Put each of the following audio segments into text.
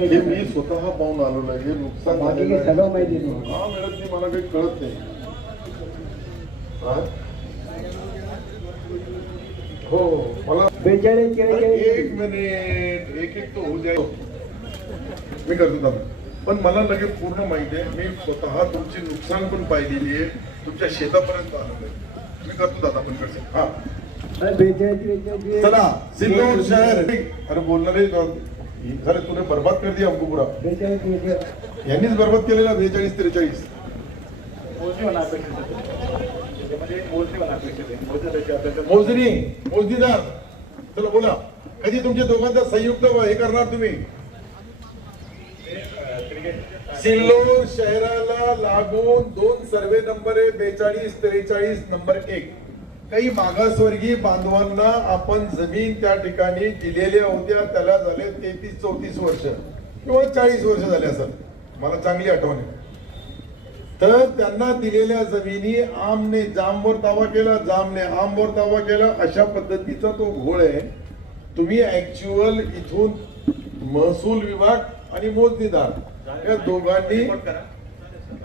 हे मी स्वतः पाहून आलेलो आहे. हे नुकसान झालेलं आहे. सगळं माहिती आहे. हा मिळत नाही, मला काही कळत नाही. हा? हो मला 42 एक मिनिट एक तो होऊ द्या. मी करतो दादा, पण मला लगेच पूर्ण माहिती आहे. मी स्वतः तुमची नुकसान पण पाहिलेली आहे, तुमच्या शेतापर्यंत आलेलो आहे. मी करतो दादा पण करतो. हा 42 चला सिल्लोड शहर. अरे बोलणारे झाले, तूने बर्बाद कर दिया हमको पूरा. 42 यांनीच बर्बाद केलेला 42-43. मोजणीदार चला बोला, कधी तुमच्या दोघांचा संयुक्त हे करणार तुम्ही? सिल्लोड शहराला लागून 2 सर्वे नंबर आहे 42-43 नंबर 1. काही मागासवर्गीय बांधवांना आपण जमीन त्या ठिकाणी दिलेल्या होत्या, त्याला झाले 33-34 वर्ष किंवा 40 वर्ष झाले असं मला चांगली आठवण आहे. तर त्यांना दिलेल्या जमिनी आमने जामवर दावा केला, जामने आमवर दावा केला, अशा पद्धतीचा तो घोळ आहे. तुम्ही ऍक्च्युअल इथून महसूल विभाग आणि मोजणीदार या दोघांनी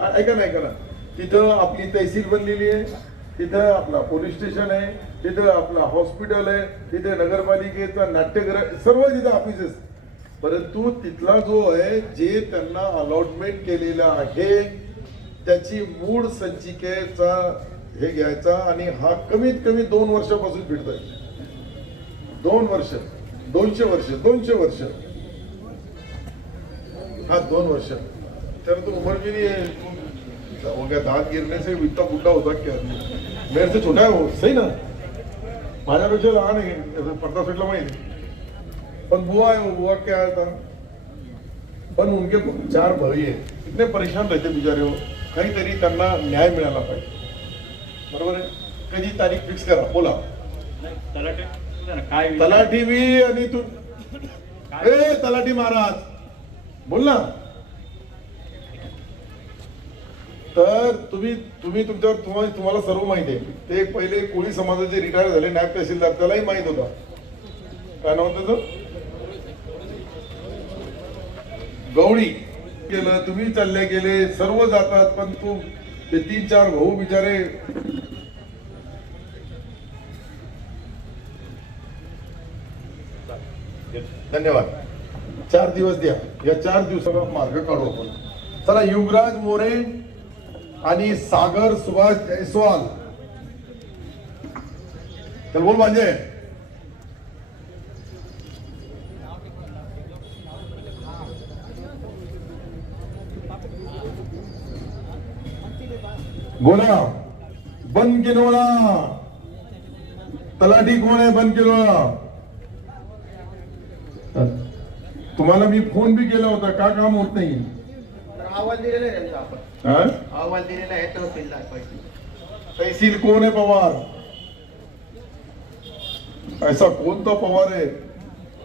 ऐका ना, तिथं आपली तहसील बनलेली आहे, तिथं आपला पोलीस स्टेशन आहे, तिथं आपला हॉस्पिटल आहे, तिथे नगरपालिकेचा नाट्यगृह, सर्व तिथं ऑफिसेस. परंतु तिथला जो आहे जे त्यांना अलॉटमेंट केलेला आहे त्याची मूळ संचिकेचा हे घ्यायचा आणि हा कमीत कमी 2 वर्षापासून फिरतोय. 2 वर्ष 200 वर्ष हा 2 वर्ष. तर तो उमर भी नहीं हो गया, दांत गिरने से इतना बुढ़ा होता क्या? मेरे से छोटा है वो, सही ना, माझ्यापेक्षा लहान आहे, पडदा सुटला माहिती. पण बुआ है वो, बुआ क्या आया था. पण उनके 4 भाई है, इतने परेशान रहते बिचारे वो. काहीतरी त्यांना न्याय मिळाला पाहिजे, बरोबर आहे. कधी तारीख फिक्स करा, बोला. तलाठी बी आणि तू तलाठी महाराज बोल ना. तर तुम्ही तुमच्यावर तुम्हाला सर्व माहिती आहे. ते पहिले कोळी समाजाचे रिटायर झाले नायब तहसीलदार, त्यालाही माहित होता. काय नाव त्याचं? गवळी केलं, तुम्ही चालले गेले, सर्व जातात, पण तू ते 3-4 भाऊ बिचारे. धन्यवाद. 4 दिवस द्या, या 4 दिवसाला मार्ग काढू आपण. चला, युगराज मोरे आणि सागर सुभाष जयस्वाल. चल बोल म्हणजे बोला. बनकिनोळा तलाठी कोण आहे? बनकिनोळा. तुम्हाला मी फोन बी केला होता, का काम होत नाही? अहवाल दिलेला आहे त्यांचा आपण. अहवाल दिलेला आहे तहसीलदार. तहसील कोण आहे? पवार. ऐसा कौन सा पवार है?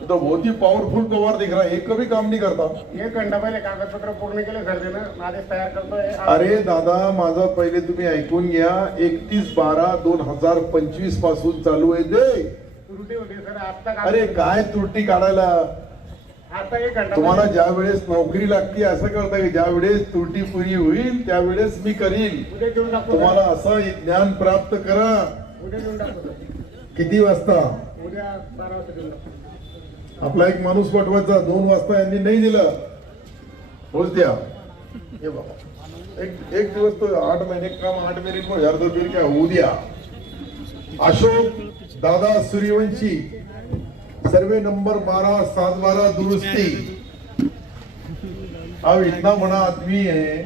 तो बहुत ही पावरफुल पवार दिख रहा है, एक कभी काम नहीं करता. 1 घंटा पहिले कागदपत्र पूर्ण केले सर त्यानं, आदेश तयार करतोय. अरे दादा, माझा पहिले तुम्ही ऐकून घ्या. 31/12/2025 पासून चालू आहे ते. त्रुटी होती सर आता. अरे काय त्रुटी काढायला? आता 1 घंटा तुम्हाला ज्या वेळेस नोकरी लागते असं कळतं की ज्या वेळेस त्रुटी पुरी होईल त्यावेळेस मी करील. उद्या देऊन टाकतो. तुम्हाला असं ज्ञान प्राप्त करा. उद्या देऊन टाकतो. किती वाजता? उद्या 12 वाजता देऊन टाकतो. आपला एक माणूस पाठवायचा, 2 वाजता यांनी नाही दिलं. रोज द्या. हे बाबा, एक दिवस तो 8 महीने काम 8 मेरिट को 1000 रुपये क्या होऊ द्या. अशोक दादा सूर्यवंशी, सर्वे नंबर 12 7-12 दुरुस्ती. अब इतना बड़ा आदमी है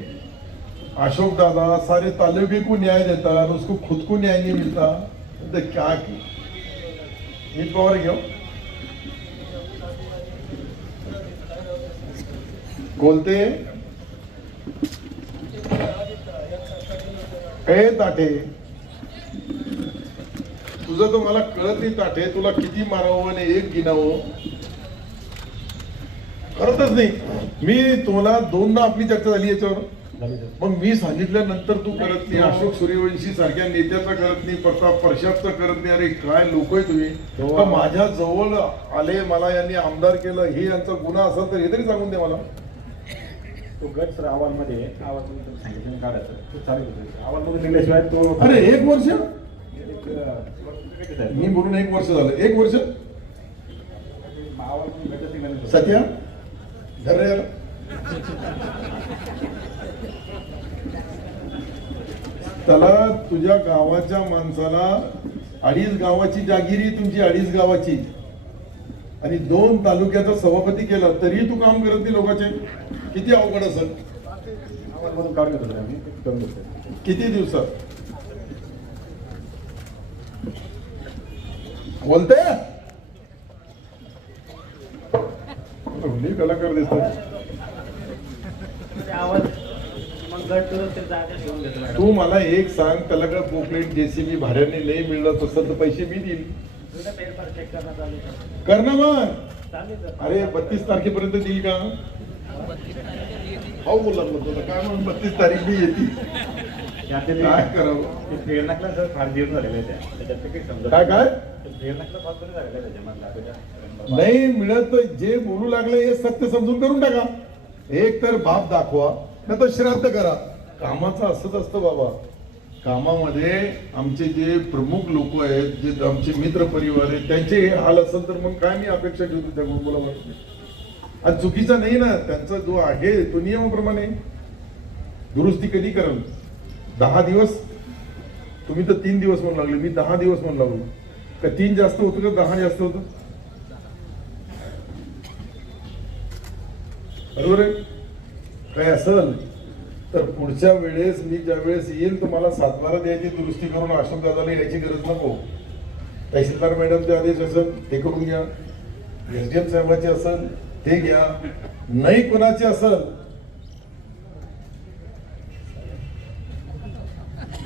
अशोक दादा, सारे तालुके को न्याय देता है, उसको खुद को न्याय नहीं मिलता. तो क्या की नीट पवार घेऊ बोलते. ए ताठे, तुझं तर मला कळत नाही ताठे, तुला किती मारावं आणि एक गिनावं कळतच नाही. मी तुला 2दा आपली चर्चा झाली याच्यावर. मग मी सांगितल्यानंतर तू करत नाही, अशोक सूर्यवंशी सारख्या नेत्याचा करत नाही, प्रताप परशादचा करत नाही. अरे काय लोक आहे तुम्ही. तर माझ्या जवळ आले, मला यांनी आमदार केलं, हे यांचा गुन्हा असेल तर हे तरी सांगून दे मला. तो गट सर अहवालमध्ये तुम्ही सांगितलं काढायचं तो चालेल अहवालमध्ये निघल्याशिवाय तो अरे 1 वर्ष एक मी बोलून 1 वर्ष झालं. 1 वर्ष अहवालमध्ये गटच निघाले सत्या धर रे याला. त्याला तुझ्या गावाच्या माणसाला 2.5 गावाची जागिरी तुमची 2.5 गावाची आणि 2 तालुक्याचा सभापती केला तरी तू काम करत नाही लोकांचे. किती अवघड असेल. अहवालमधून काढून घेतो आम्ही करून घेतो. किती दिवसात बोलते कलाकार दिसतात. मग गट ते जागा घेऊन घेतो. तू मला एक सांग, त्याला का पोकलेट जेसीबी भाड्याने नाही मिळलं तसं तर पैसे मी देईल. फेरफार चेक करण्यात आले कर ना मग. चालेल सर. अरे 32 तारखेपर्यंत देईल का. हो बोलला मग तुला काय म्हणून 32 तारीख मी येते. काय करावं. फेरनाकला सर फार दिवस झालेले आहे त्याच्यात ते काही समजत काय काय फेरनाकला फार बरं झालेलं आहे त्याच्यामधला नाही मिळत तर जे बोलू लागले हे सत्य समजून करून टाका. एक तर बाप दाखवा नाही तर श्राद्ध करा. कामाचं असंच असतं बाबा. कामामध्ये आमचे जे प्रमुख लोक आहेत, जे आमचे मित्र परिवार आहेत, त्यांचे हे हाल असेल तर मग काय मी अपेक्षा ठेवतो त्या बोला. आणि चुकीचा नाही ना त्यांचा जो आहे तो नियमाप्रमाणे. दुरुस्ती कधी कराल. 10 दिवस तुम्ही तर 3 दिवस म्हणू लागले, मी 10 दिवस म्हणू लागलो. का 3 जास्त होतं का 10 जास्त होतं. बरोबर आहे. काय असेल तर पुढच्या वेळेस मी ज्या वेळेस येईल तुम्हाला 7-12 द्यायची दुरुस्ती करून अशोक दादाला यायची गरज नको. तहसीलदार मॅडमचे आदेश असेल ते करून घ्या, एसडीएम साहेबांचे असेल ते घ्या, नाही कोणाचे असेल.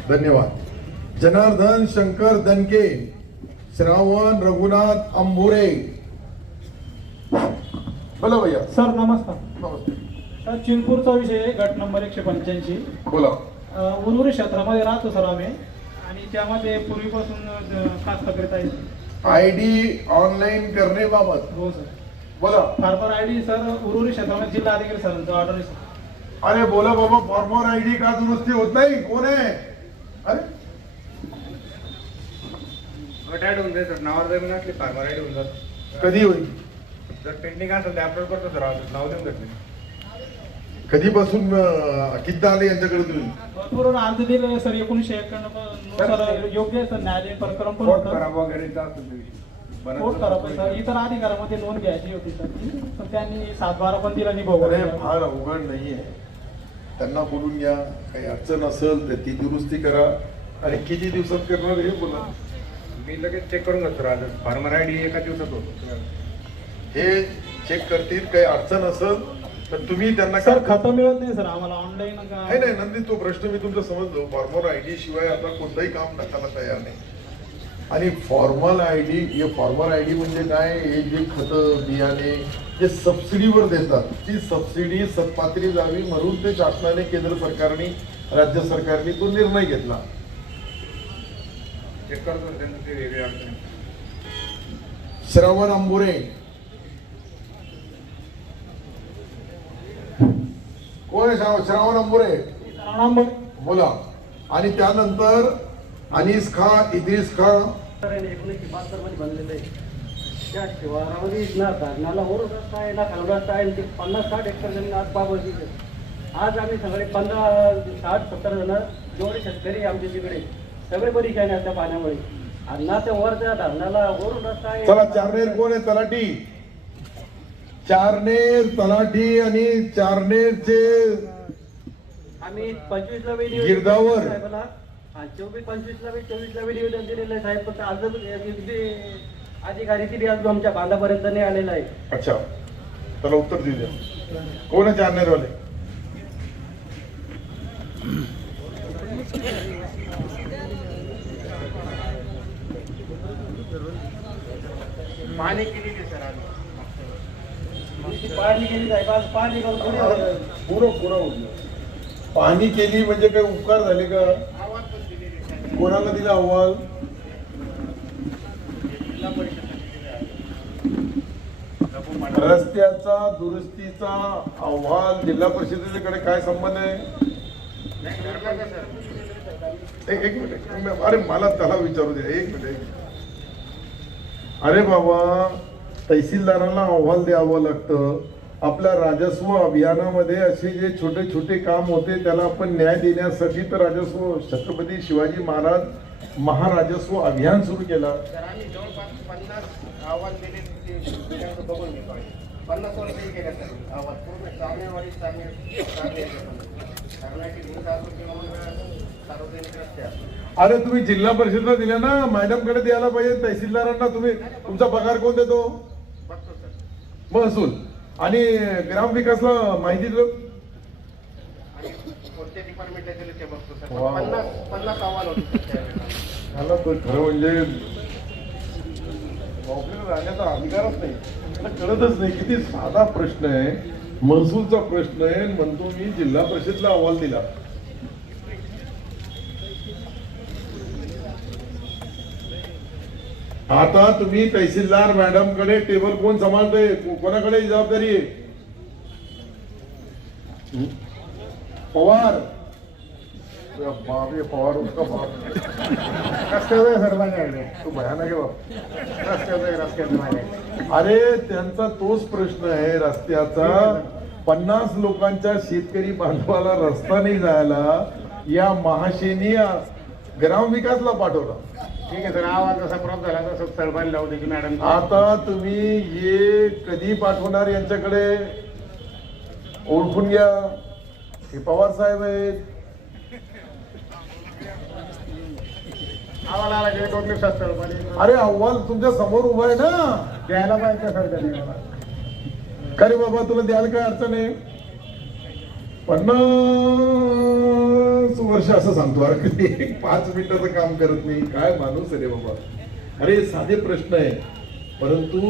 धन्यवाद. जनार्दन शंकर दनके, श्रावण रघुनाथ अंबुरे. बोला भैया. सर नमस्कार. नमस्ते. सर चिंचपूरचा विषय आहे, गट नंबर 185. बोला. उर्वरित क्षेत्रामध्ये राहतो सर आम्ही आणि त्यामध्ये पूर्वीपासून खास तक्रार आहे. आयडी ऑनलाईन करण्याबाबत हो सर. बोला. फार्मर आयडी सर उर्वरित क्षेत्रामध्ये जिल्हा अधिकारी सरांचा ऑर्डर आहे सर. अरे बोला बाबा. फॉर्मर आयडी का दुरुस्ती होत नाही. कोण आहे. अरे गट ऍड होऊन जाईल सर. नावावर जमीन असली फार्मर ऍड होऊन जात. कधी होईल. जर पेंडिंग असेल तर अपलोड करतो सर. नाव देऊन घेतले. कधीपासून किती आले यांच्याकडे तुम्ही. भरपूर अर्ज दिले सर. 1991 नुसार योग्य आहे सर. न्यायालयीन प्रकरण पण कोर्ट होतं. खराब वगैरे कोर्ट खराब आहे सर. इतर अधिकाऱ्यामध्ये नोंद घ्यायची होती सर पण त्यांनी 7-12 पण दिला नाही अरे भाऊ. फार अवघड नाहीये. त्यांना बोलून घ्या. काही अडचण असेल तर ती दुरुस्ती करा. आणि किती दिवसात करणार हे बोला. मी लगेच चेक करून घेतो सर. फार्मर आयडी एका दिवसात होतो. हे चेक करतील. काही अडचण असेल तर तुम्ही त्यांना सर खातं मिळत नाही सर आम्हाला ऑनलाईन. नाही नाही नंदी तो प्रश्न मी तुमचा समजलो. फॉर्मल आयडी शिवाय आता कोणतंही काम नकायला तयार नाही. आणि फॉर्मल आयडी हे फॉर्मल आयडी म्हणजे काय. हे जे खतं बियाणे जे सबसिडीवर देतात ती सबसिडी सत्पात्री जावी म्हणून ते शासनाने केंद्र सरकारने राज्य सरकारने तो निर्णय घेतला. चेक करतो त्यांचं ते वेगळे अडचणी. श्रवण अंबुरे. कोण आहे श्रावण अंबुरे. बोला. आणि त्यानंतर अनीस खा, इद्रिस खा. 1972 मध्ये बनलेलं आहे. त्या शिवारामध्ये ना धारणाला वरून रस्ता आहे ना खालून रस्ता आहे. ते 50-60 एकर जमीन आज बाबाची. आज आम्ही सगळे 15-60-70 जण जेवढे शेतकरी आमच्या तिकडे सगळे परेशान आहेत त्या पाण्यामुळे. आणि ना त्या वर त्या धरणाला वरून रस्ता आहे. चला चारनेर कोण आहे. तलाठी. चारनेर तलाठी आणि चारनेरचे आम्ही 25 ला वेळी गिरगावर. 24-25 ला 24 ला निवेदन दिलेलं आहे साहेब. फक्त आज अधिकारी तरी आज आमच्या बांधापर्यंत नाही आलेला आहे. अच्छा त्याला उत्तर देऊ द्या. कोण आहे चारनेरवाले. पाणी किती सर आज. पाणी गेली साहेब. आज पाणी पुरं होईल. पाहणी केली म्हणजे काय उपकार झाले का? अहवाल पण दिलेले आहे. कोणाला दिला अहवाल? जिल्हा परिषदेला दिलेले आहे. रस्त्याचा दुरुस्तीचा अहवाल जिल्हा परिषदेकडे काय संबंध आहे? नाही, ठरलं का सर? एक मिनिट, अरे मला त्याला विचारू द्या, एक मिनिट. अरे बाबा, तहसीलदारांना अहवाल द्यावं लागतं. आपल्या राजस्व अभियानामध्ये असे जे छोटे छोटे काम होते त्याला आपण न्याय देण्यासाठी तर राजस्व छत्रपती शिवाजी महाराज महाराजस्व अभियान सुरू केला. तर आम्ही जवळपास 50 अहवाल दिले ते दिनांक बघून घेतो आहे. 50 वर्षही गेल्या सर अहवाल पूर्ण साम्यवाडी धरणाची भिंत असो किंवा मग सार्वजनिक रस्ते असो. अरे तुम्ही जिल्हा परिषदला दिल्या ना, मॅडम कडे द्यायला पाहिजे. तहसीलदारांना तुम्ही तुमचा पगार कोण देतो? बघतो सर. महसूल. आणि ग्रामविकासला माहिती दिलं. आणि कोणत्या डिपार्टमेंटला दिले ते बघतो सर. वा. 50 अहवाल होते त्यावेळेला. मला तर खरं म्हणजे नोकरीला राहण्याचा अधिकारच नाही. मला कळतच नाही. किती साधा प्रश्न आहे, महसूलचा प्रश्न आहे. म्हणतो मी जिल्हा परिषदला अहवाल दिला. आता तुम्ही तहसीलदार मॅडम कडे टेबल कोण सांभाळतंय? कोणाकडे जबाबदारी आहे? पवार. बापरे, पवार उसका बाप. रस्त्यावर सर माझ्याकडे. तू भयानक आहे बाप. रस्त्यावर माझ्याकडे. अरे त्यांचा तोच प्रश्न आहे रस्त्याचा. 50 लोकांच्या शेतकरी बांधवाला रस्ता नाही जायला या महाशेनी ग्रामविकासला पाठवला. ठीक आहे सर, आवाज जसा क्रॉप झाला तसं सरबाई लावू द्यायची मॅडम. आता तुम्ही हे कधी पाठवणार यांच्याकडे? ओळखून घ्या, हे पवार साहेब आहेत. आवाज आला की 2 दिवसात सरबाई अरे अहवाल तुमच्या समोर उभा आहे ना. द्यायला पाहिजे सर त्यांनी. का रे बाबा, तुला द्यायला काय अडचण आहे? 50 वर्ष असं सांगतो. अरे कधी 5 मिनिटाचं काम करत नाही. काय माणूस आहे रे बाबा. अरे साधे प्रश्न आहे, परंतु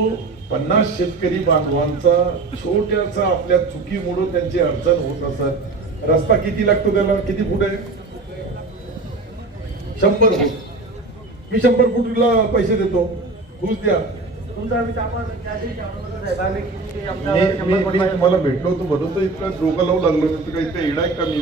50 शेतकरी बांधवांचा छोट्याचा आपल्या चुकीमुळे त्यांची अडचण होत असत. रस्ता किती लागतो त्याला? किती फूट आहे? 100 फूट. मी 100 फूटला पैसे देतो, घुस द्या. तुमचा आम्ही कामाला त्या दिवशी आम्हाला साहेब आम्ही किती आमच्या मी तुम्हाला भेटलो होतो म्हणून तर इतका डोका लावू लागलो. काही इतका इडा आहे का मी?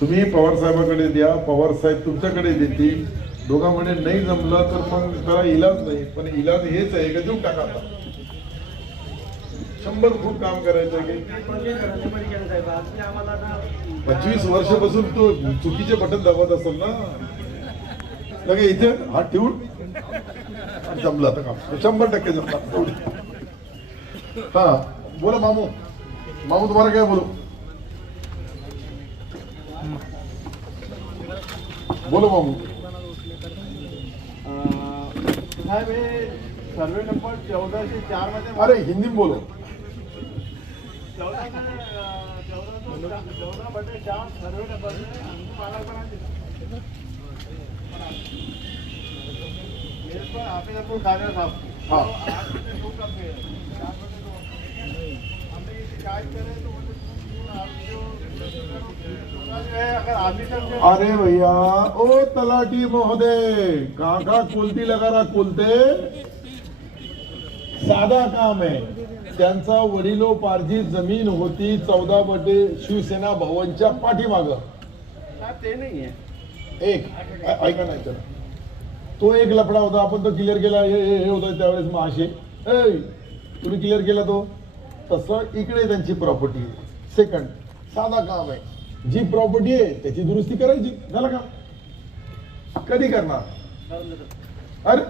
तुम्ही पवार साहेबाकडे द्या, पवार साहेब तुमच्याकडे देतील. दोघांमध्ये नाही जमलं तर मग त्याला इलाज नाही. पण इलाज हेच आहे का देऊन टाका. आता 100 फूट काम करायचं आहे साहेब आमची आम्हाला ना 25 वर्षापासून तो चुकीचे बटन दाबत असेल ना. लगे इथे हात ठेवून जमलं आता काम. 100% जमलं. हा बोला मामू. मामू तुम्हाला काय बोलू? बोलो मामू. साहेब हे सर्वे नंबर 1404 मध्ये अरे हिंदी में बोलो. 14 बटे 4 सर्वे नंबर में माला बना दिया. मेरे को हाफिज अब्दुल कादिर साहब. हाँ. आपने दो कब गए 4 बटे 2 हमने ये शिकायत करे तो आप जो है अगर ऑफिसर से अरे भैया, ओ तलाठी महोदय, काका कुलती लगा रहा कुलते. साधा काम आहे. त्यांचा वडिलोपार्जित जमीन होती 14 बटे शिवसेना भवनच्या पाठीमाग. ते नहीं है. ऐका नाही तर तो एक लफडा होता. आपण तो क्लिअर केला. हे होता त्यावेळेस महाशे. तुम्ही क्लिअर केला तो. तसं इकडे त्यांची प्रॉपर्टी आहे. सेकंड साधा काम आहे. जी प्रॉपर्टी आहे त्याची दुरुस्ती करायची. झालं का? कधी करणार? अरे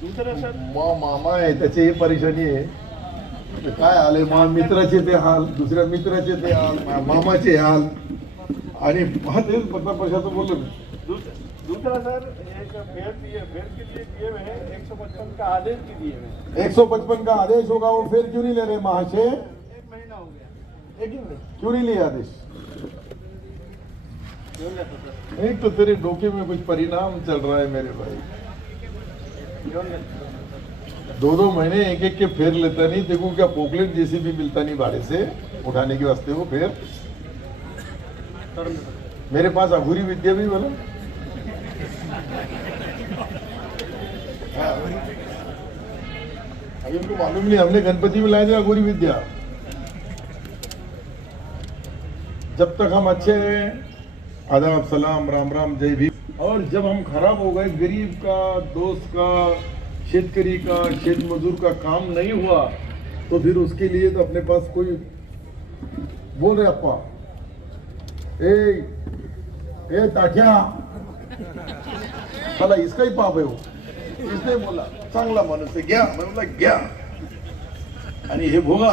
दूसरा सर मामा आहे त्याची ही परेशानी आहे. काय आले मित्राचे ते हाल, दुसऱ्या मित्राचे ते हाल, मामाचे हाल. आणि तेच पत्रपरिषदेचं बोललो मी. दूसरा सर एक फेयर के लिए दिए हुए हैं 155 का आदेश भी दिए हुए हैं. 155 का आदेश होगा, वो फिर क्यों नहीं ले रहे महाशय? 1 महीना हो गया. एक ही मिनट, क्यों नहीं लिया आदेश? क्यों लेते सर? एक तो तेरे डोके में कुछ परिणाम चल रहा है मेरे भाई. क्यों लेते? दो महीने एक के फेर लेता नहीं, देखो क्या पोकलेट जेसीबी मिलता नहीं भाड़े से उठाने के वास्ते वो फेर। मेरे पास अघूरी विद्या भी बोला, अभी उनको मालूम नहीं, हमने गणपति में लाए थे अघूरी विद्या। जब तक हम अच्छे रहे, आदाब सलाम राम राम जय भीम, और जब हम खराब हो गए, गरीब का, दोस्त का, शेतकरी का, शेत मजदूर का काम नहीं हुआ, तो फिर उसके लिए तो अपने पास कोई बोल रहे अप्पा, ए ताट्या, साला इसका ही पाप है वो, इसने बोला चांगला माणूस आहे, घ्या, म्हणून घ्या आणि हे भोगा